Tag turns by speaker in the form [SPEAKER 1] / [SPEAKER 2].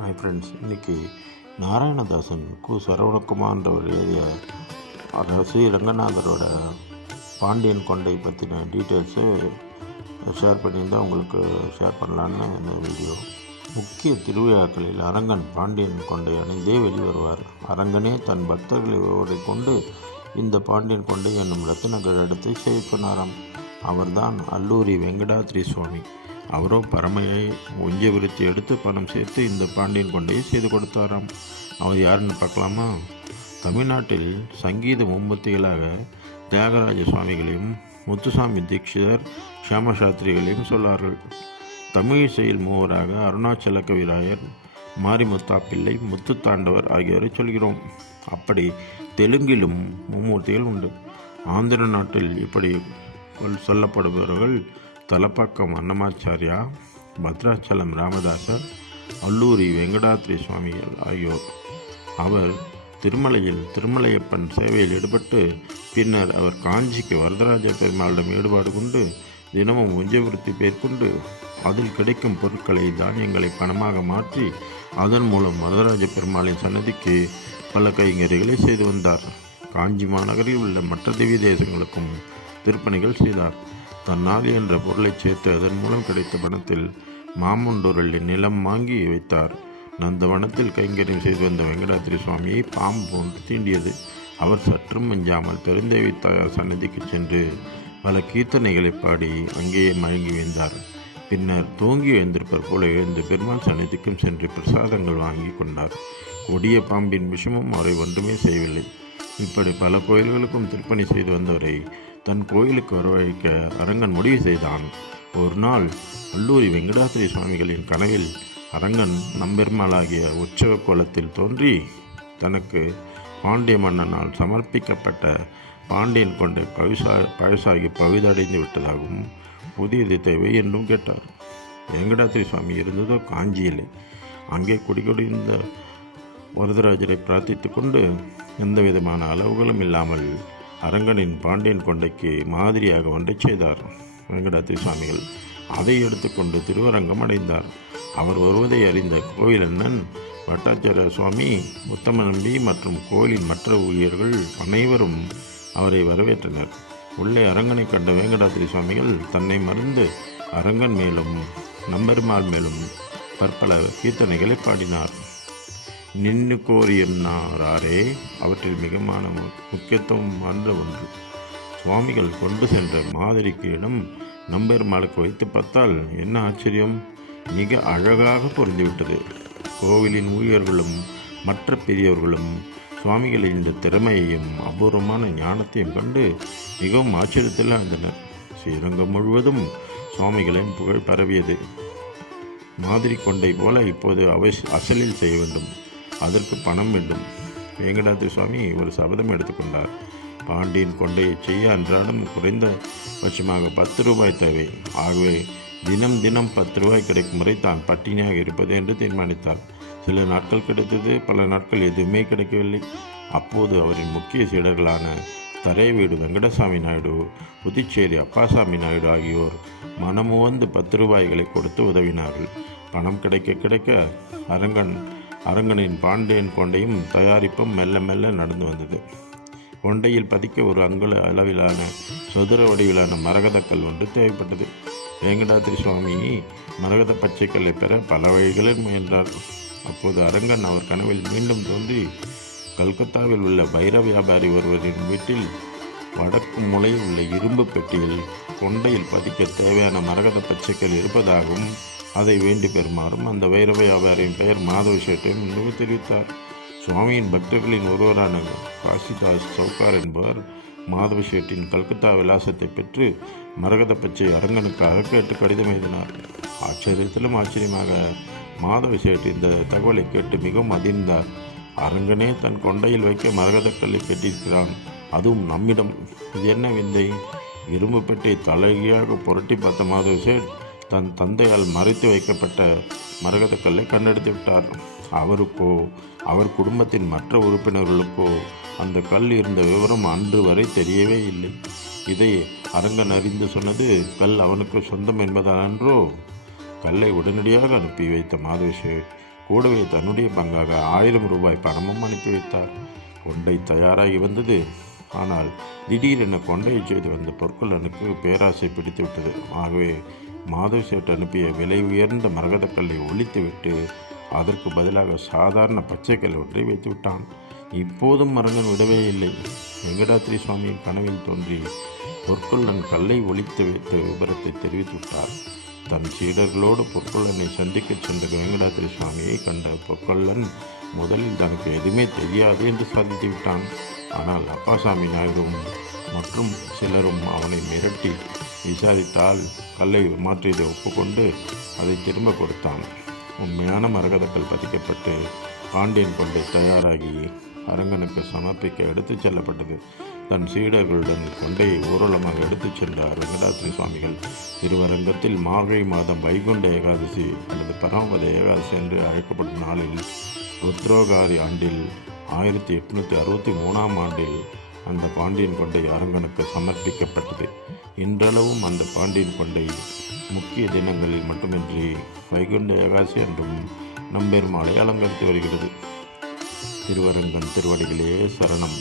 [SPEAKER 1] Hi friends இன்றைக்கி நாராயணதாசன் கு சரவணகுமார்ன்றவர் எழுதிய அரசு ரங்கநாதரோட பாண்டியன் கொண்டை பற்றின டீட்டெயில்ஸு ஷேர் பண்ணியிருந்தால் உங்களுக்கு ஷேர் பண்ணலான்னு இந்த வீடியோ முக்கிய திருவிழாக்களில் அரங்கன் பாண்டியன் கொண்டை அணிந்தே வெளிவருவார். அரங்கனே தன் பக்தர்களை ஒருவரை கொண்டு இந்த பாண்டியன் கொண்டை என்னும் ரத்தின கழகத்தை செய்ய அவர்தான் அல்லூரி வெங்கடாத்ரி சுவாமி. அவரோ பரமையை ஒஞ்ச விருத்தி எடுத்து பணம் சேர்த்து இந்த பாண்டியன் கொண்டையை செய்து கொடுத்தாராம். அவர் யாருன்னு பார்க்கலாமா? தமிழ்நாட்டில் சங்கீத மும்மூர்த்திகளாக தியாகராஜ சுவாமிகளையும் முத்துசாமி தீட்சிதர் சியாமசாஸ்திரிகளையும் சொல்லார்கள். தமிழ் இசையில் மூவராக அருணாச்சல கவிராயர் மாரிமுத்தா பிள்ளை முத்துத்தாண்டவர் ஆகியோரை சொல்கிறோம். அப்படி தெலுங்கிலும் மும்மூர்த்திகள் உண்டு. ஆந்திர நாட்டில் இப்படி சொல்லப்படுபவர்கள் தலப்பாக்கம் அன்னமாச்சாரியா பத்ராச்சலம் ராமதாசர் அல்லூரி வெங்கடாத்ரி சுவாமிகள் ஆகியோர். அவர் திருமலையில் திருமலையப்பன் சேவையில் ஈடுபட்டு பின்னர் அவர் காஞ்சிக்கு வரதராஜ பெருமாளிடம் ஈடுபாடு கொண்டு தினமும் உஞ்சவிருத்தி மேற்கொண்டு அதில் கிடைக்கும் பொருட்களை தானியங்களை பணமாக மாற்றி அதன் மூலம் வரதராஜ பெருமாளின் சன்னதிக்கு பல கைங்கறிகளை செய்து வந்தார். காஞ்சி மாநகரில் உள்ள மற்ற திவ்ய தேசங்களுக்கும் திருப்பணிகள் செய்தார். தன்னால் என்ற பொருளை சேர்த்து அதன் மூலம் கிடைத்த பணத்தில் மாமுண்டூரில் நிலம் வாங்கி வைத்தார். நந்தவனத்தில் கைங்கரியம் செய்து வந்த வெங்கடாத்திரி சுவாமியை பாம்பு போன்று தீண்டியது. அவர் சற்றும் மிஞ்சாமல் பெருந்தேவி தாயார் சன்னதிக்கு சென்று பல கீர்த்தனைகளை பாடி அங்கேயே மயங்கி வீழ்ந்தார். பின்னர் தூங்கி எழுந்திருப்பர் போல எழுந்து பெருமாள் சன்னதிக்கும் சென்று பிரசாதங்கள் வாங்கி கொண்டார். கொடிய பாம்பின் விஷமும் அவரை ஒன்றுமே செய்யவில்லை. இப்படி பல கோயில்களுக்கும் திருப்பணி செய்து வந்தவரை தன் கோயிலுக்கு வரவழைக்க அரங்கன் முடிவு செய்தான். ஒரு நாள் அல்லூரி வெங்கடாத்திரி சுவாமிகளின் கனவில் அரங்கன் நம்பெருமாளாகிய உற்சவ கோலத்தில் தோன்றி தனக்கு பாண்டிய மன்னனால் சமர்ப்பிக்கப்பட்ட பாண்டியன் கொண்டு பவிசா பழசாகி பவிதடைந்து விட்டதாகவும் புதியது தேவை என்றும் கேட்டார். வெங்கடாத்திரி சுவாமி இருந்ததோ காஞ்சியிலே. அங்கே குடிகொடிந்த வரதராஜரை பிரார்த்தித்து கொண்டு எந்த விதமான அளவுகளும் இல்லாமல் அரங்கனின் பாண்டியன் கொண்டைக்கு மாதிரியாக ஒன்றை செய்தார். வெங்கடாத்திரி சுவாமிகள் அதை எடுத்துக்கொண்டு திருவரங்கம் அடைந்தார். அவர் வருவதை அறிந்த கோவிலண்ணன் அண்ணன் வட்டாச்சார சுவாமி உத்தம நம்பி மற்றும் கோயிலின் மற்ற ஊழியர்கள் அனைவரும் அவரை வரவேற்றனர். உள்ளே அரங்கனை கண்ட வேங்கடாத்திரி சுவாமிகள் தன்னை மறந்து அரங்கன் மேலும் நம்பெருமாள் மேலும் பற்பல கீர்த்தனைகளை பாடினார். நின்னு கோரியன்னாரே அவற்றில் மிகமான மு- முக்கியத்துவம் வாய்ந்த ஒன்று. சுவாமிகள் கொண்டு சென்ற மாதிரிக்கு இடம் நம்பெருமாளுக்கு வைத்து பார்த்தால் என்ன ஆச்சரியம்? மிக அழகாக பொருந்திவிட்டது. கோவிலின் ஊழியர்களும் மற்ற பெரியவர்களும் சுவாமிகளின் இந்த திறமையையும் அபூர்வமான ஞானத்தையும் கண்டு மிகவும் ஆச்சரியத்தில் ஆழ்ந்தனர் ஸ்ரீரங்கம் முழுவதும் சுவாமிகளின் புகழ் பரவியது. மாதிரி கொண்டை போல இப்போது அவை அசலில் செய்ய வேண்டும். அதற்கு பணம் வேண்டும். வேங்கடாத்திரி சுவாமி ஒரு சபதம் எடுத்துக்கொண்டார் பாண்டியன் கொண்டையை செய்ய அன்றாடம் குறைந்த பட்சமாக பத்து ரூபாய் தேவை. ஆகவே தினம் தினம் பத்து ரூபாய் கிடைக்கும் முறை தான் பட்டினியாக இருப்பது என்று தீர்மானித்தார். சில நாட்கள் கிடைத்தது பல நாட்கள் எதுவுமே கிடைக்கவில்லை. அப்போது அவரின் முக்கிய சீடர்களான தரைவீடு வெங்கடசாமி நாயுடு புதுச்சேரி அப்பாசாமி நாயுடு ஆகியோர் மனமுவந்து பத்து ரூபாய்களை கொடுத்து உதவினார்கள். பணம் கிடைக்க கிடைக்க அரங்கன் அரங்கனின் பாண்டியன் கொண்டையும் தயாரிப்பும் மெல்ல மெல்ல நடந்து வந்தது. கொண்டையில் பதிக்க ஒரு அங்குல அளவிலான சதுர வடிவிலான மரகதக்கல் ஒன்று தேவைப்பட்டது. வேங்கடாத்திரி சுவாமி மரகத பச்சைக்கல்லை பெற பல வழிகளில் முயன்றார். அப்போது அரங்கன் அவர் கனவில் மீண்டும் தோன்றி கல்கத்தாவில் உள்ள வைர வியாபாரி ஒருவரின் வீட்டில் வடக்கு முளை உள்ள இரும்பு பெட்டியில் கொண்டையில் பதிக்க தேவையான மரகத பச்சைக்கள் இருப்பதாகவும் அதை வேண்டி பெறுமாறும் அந்த வைர வியாபாரியின் பெயர் மாதவ ஷெட்டும் என்று தெரிவித்தார். சுவாமியின் பக்தர்களின் ஒருவரான காசிதாஸ் சவுகார் என்பவர் மாதவ ஷெட்டின் கல்கத்தா விலாசத்தை பெற்று மரகத பச்சை அரங்கனுக்காக கேட்டு கடிதம் எழுதினார். ஆச்சரியத்திலும் ஆச்சரியமாக மாதவ ஷெட் இந்த தகவலை கேட்டு மிகவும் அதிர்ந்தார். அரங்கனே தன் கொண்டையில் வைக்க மரகதக்கல்லை பெற்றிருக்கிறான் அதுவும் நம்மிடம். இது என்ன விந்தை? இரும்பு பெட்டை தலைகீழாக புரட்டி பார்த்த மாதவ தன் தந்தையால் மறைத்து வைக்கப்பட்ட மரகதக்கல்லை கண்டெடுத்து விட்டார். அவருக்கோ அவர் குடும்பத்தின் மற்ற உறுப்பினர்களுக்கோ அந்த கல் இருந்த விவரம் அன்று வரை தெரியவே இல்லை. இதை அரங்கன் அறிந்து சொன்னது கல் அவனுக்கு சொந்தம் என்பதானன்றோ கல்லை உடனடியாக அனுப்பி வைத்த மாதவ கூடவே தன்னுடைய பங்காக ஆயிரம் ரூபாய் பணமும் அனுப்பி வைத்தார். ஒன்றை தயாராகி வந்தது ஆனால் திடீரென கொண்டையை செய்து வந்த பொற்கொள்ளனுக்கு பேராசை பிடித்துவிட்டது ஆகவே மாதவ் சேட் அனுப்பிய விலை உயர்ந்த மரகதக்கல்லை ஒழித்துவிட்டு அதற்கு பதிலாக சாதாரண பச்சைக்கல் ஒன்றை வைத்து விட்டான். இப்போதும் மரங்கள் விடவே இல்லை. வெங்கடாத்திரி சுவாமியின் கனவில் தோன்றி பொற்கொள்ளன் கல்லை ஒழித்து வைத்த விபரத்தை தெரிவித்து விட்டார். தன் சீடர்களோடு பொற்கொள்ளனை சந்திக்கச் சென்ற வெங்கடாத்திரி சுவாமியை கண்ட பொற்கொள்ளன் முதலில் தனக்கு எதுவுமே தெரியாது என்று சாதித்து விட்டான். ஆனால் அப்பாசாமி நாயுடும் மற்றும் சிலரும் அவனை மிரட்டி விசாரித்தால் கல்லை மாற்றியதை ஒப்புக்கொண்டு அதை திரும்ப கொடுத்தான். உண்மையான மரகதக்கள் பதிக்கப்பட்டு பாண்டியன் கொண்டை தயாராகி அரங்கனுக்கு சமர்ப்பிக்க எடுத்துச் செல்லப்பட்டது. தன் சீடர்களுடன் கொண்டையை ஊர்வலமாக எடுத்துச் சென்றார் வெங்கடாத்திரி சுவாமிகள் திருவரங்கத்தில் மார்கழி மாதம் வைகுண்ட ஏகாதசி அல்லது பரமபத ஏகாதசி என்று அழைக்கப்படும் நாளில் ருத்ரோகாரி ஆண்டில் ஆயிரத்தி எட்நூற்றி அறுபத்தி மூணாம் ஆண்டில் அந்த பாண்டியன் கொண்டை அரங்கனுக்கு சமர்ப்பிக்கப்பட்டது. இன்றளவும் அந்த பாண்டியன் கொண்டை முக்கிய தினங்களில் மட்டுமின்றி வைகுண்ட ஏகாசி என்றும் நம்பெருமாளை அலங்கரித்து வருகிறது. திருவரங்கன் திருவடிகளே சரணம்.